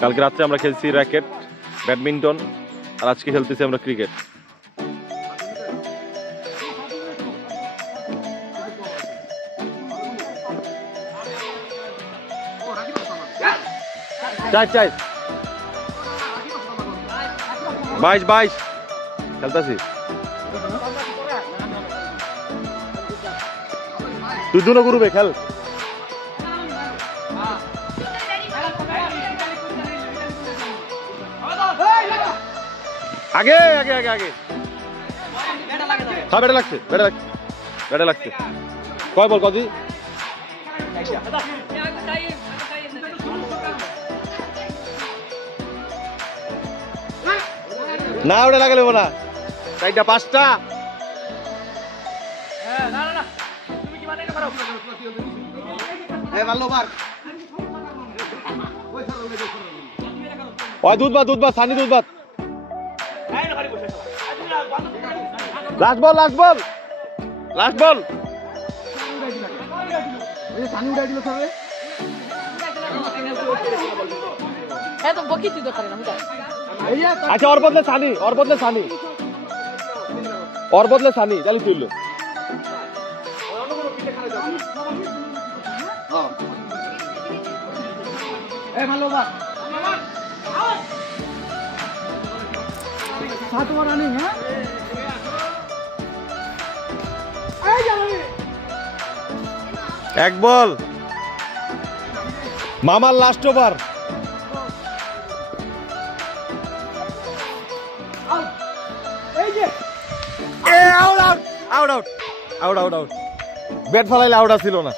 কালকে রাত্রে আমরা খেলছি র্যাকেট, ব্যাডমিন্টন, আর আজকে খেলতেছি আমরা ক্রিকেট। চাই চাই। বাইশ বাইশ। খেলতেছি। তুই দুনো খেল। আগে আগে আগে আগে। হ্যাঁ বেটা লাগছে বেটা লাগছে বেটা লাগছে। কয় বল কদি না, ওটা লাগালে না। চারটা, পাঁচটা। দুধ ভাত দুধ ভাত সানি দুধ ভাত last ball last ball last ball হ্যাঁ আচ্ছা ওর বদলে সানি বদলে সানি। বদলে সানি চালি তুইল এক বল মামার last over out out out out out out out bat ফালাইলে out আসছিল না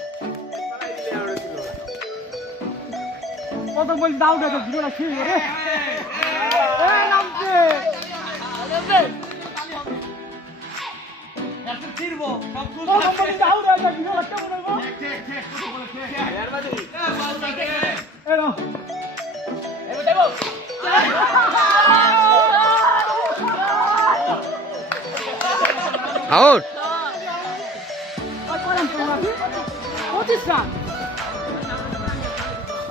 আউট।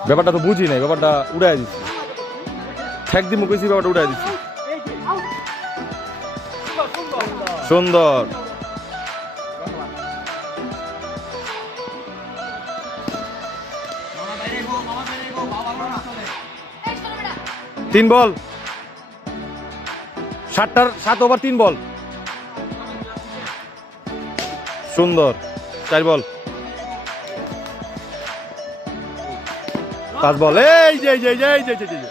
ব্যাপারটা তো বুঝি নাই ব্যাপারটা উড়াই দিচ্ছি ঠেক দিয়ে মুখেছি ব্যাপারটা উড়াই দিচ্ছি সুন্দর। তিন বল। সাতটার, সাত ওভার তিন বল। সুন্দর, চার বল। পাঁচ বল। এই যে এই যে এই যে এই যে, এই এই।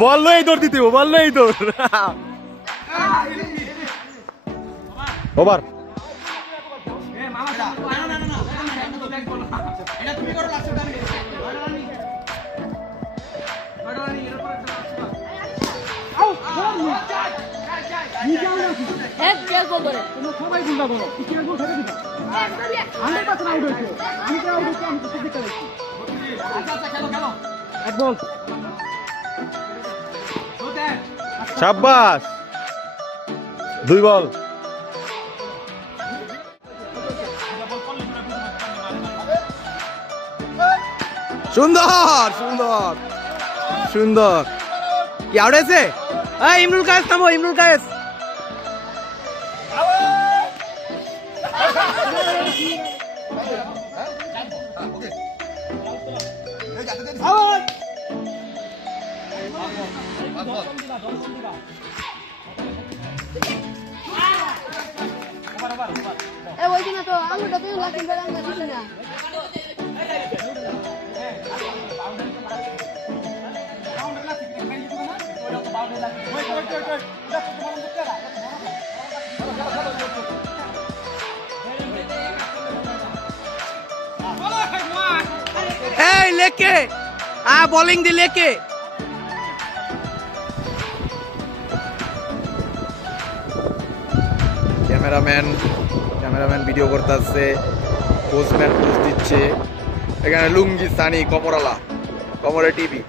বল লই দৌড় দিতে বল লই দৌড় ওভার এক গ্যাস বল ধরে সবাই গুন্ডা করো কি গোল থাকে দিবা হান্ড্রেড পার্সেন্ট আউট হয়েছে। আমি তো আউট হয়েছি আমি তো দেখতে পাচ্ছি। এক বল সাব্বাস। দুই বল। সুন্দর সুন্দর সুন্দর। কি আউট হয়েছে? ইমরুল কায়েস থামো Imrul Kayes. 여기 앞에 내리세요. 아! 아, 뭐. 넘깁니다, 넘깁니다. Eh, woi sini tuh, kamu udah pilih lagi barang nggak di sini. Wait, wait, wait, wait. এই লেকে। আ বোলিং দি লেকে। ক্যামেরাম্যান ক্যামেরাম্যান ভিডিও করতে আসছে পোস্টম্যান পোস্ট দিচ্ছে। এখানে লুঙ্গি, সানি, কমরালা, কমরে টিভি।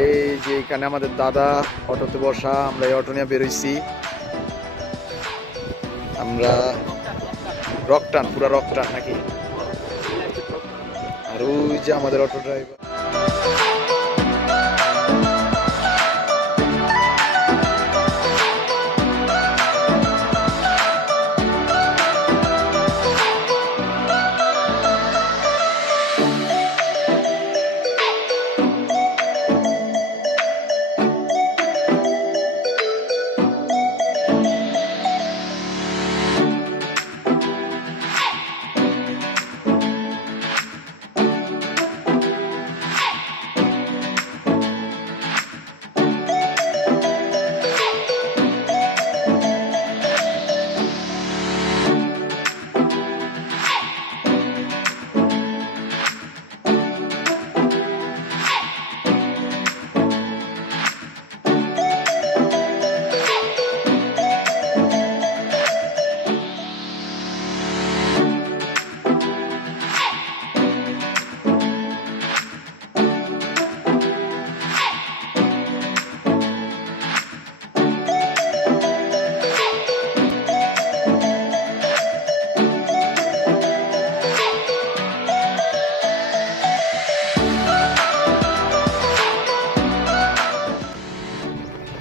এই যে এখানে আমাদের দাদা, অটোতে বসা, আমরা এই অটো নিয়ে বেরোইছি আমরা রকটান, পুরা রকটান নাকি? আর যে আমাদের অটো ড্রাইভার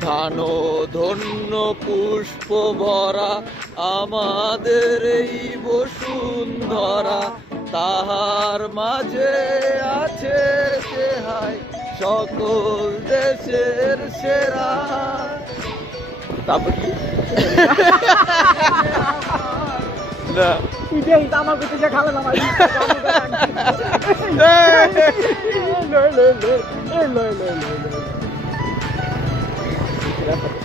মানো ধন্য পুষ্প ভরা আমাদের এই বসুন্ধরা তাহার মাঝে আছে চেহাই সকল দেশের সেরা তারপর কি না আমার খালে না ভাই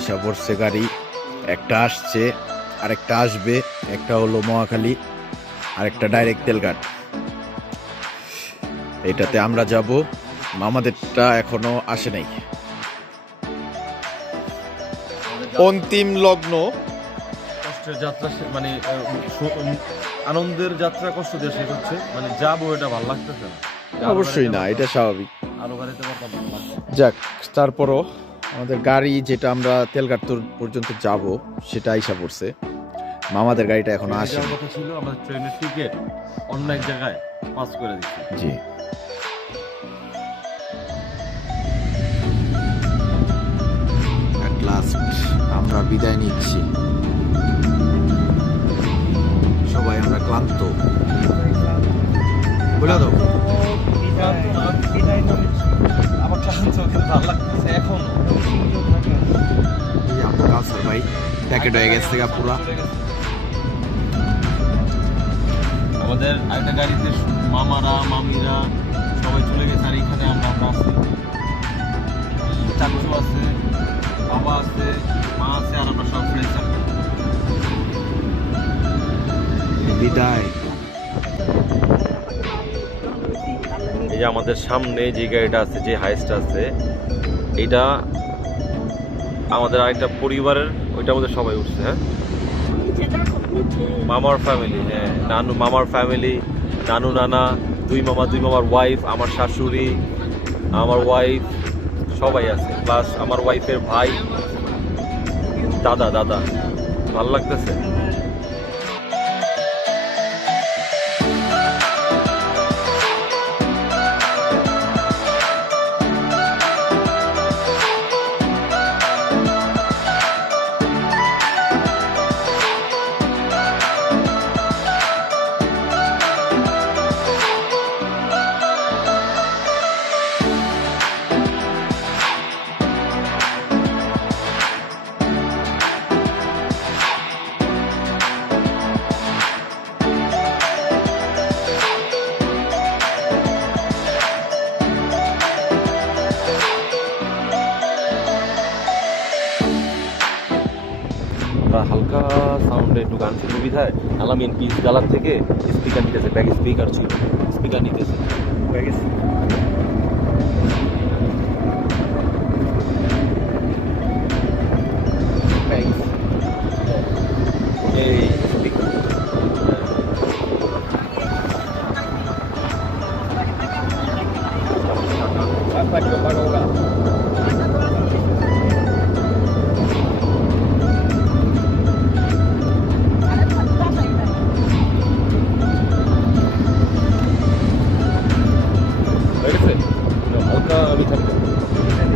পয়সা পড়ছে গাড়ি। একটা আসছে আরেকটা আসবে। একটা হলো মহাখালী আরেকটা ডাইরেক্ট তেলঘাট। এটাতে আমরা যাব। মামাদেরটা এখনও আসে নাই। অন্তিম লগ্ন। কষ্টের যাত্রা মানে আনন্দের যাত্রা কষ্ট দিয়ে শেষ হচ্ছে। মানে যাব এটা ভালো লাগতেছে না। অবশ্যই না এটা স্বাভাবিক। আরও লাগছে। যাক তারপরও আমাদের গাড়ি যেটা আমরা তেলঘাট্তর পর্যন্ত যাব সেটা আইসা পড়ছে। মামাদের গাড়িটা এখন আসে কথা ছিল আমাদের ট্রেনের টিকিট অন্য এক জায়গায় পাস করে দিচ্ছি জি। লাস্ট আমরা বিদায় নিচ্ছি। সবাই আমরা ক্লান্ত। বলে দাও। আমার ক্লান্ত কিন্তু ভালো লাগতেছে এখন। ভাই প্যাকেট হয়ে গেছে পুরা। আমাদের আরেকটা গাড়িতে মামারা মামিরা সবাই চলে গেছে আর এখানে আমরা আছি। চাচু আছে বাবা আছে মা আছে আর আমরা সব ফ্রেন্ডস আছি বিদায়। যে আমাদের সামনে যে গাড়িটা আছে, যে হাইস্ট আছে, এটা আমাদের আরেকটা পরিবারের, ওইটা আমাদের সবাই উঠছে হ্যাঁ? মামার ফ্যামিলি হ্যাঁ। নানু, মামার ফ্যামিলি নানু নানা, দুই মামা, দুই মামার ওয়াইফ আমার শাশুড়ি, আমার ওয়াইফ সবাই আছে। প্লাস আমার ওয়াইফের ভাই, দাদা দাদা। ভালো লাগতেছে? গান শুনতে বিধায় আলামিন পিস গালার থেকে স্পিকার নিতেছে, ব্যাগ স্পিকার ছিল, স্পিকার নিতেছে। এই 並べたりとか。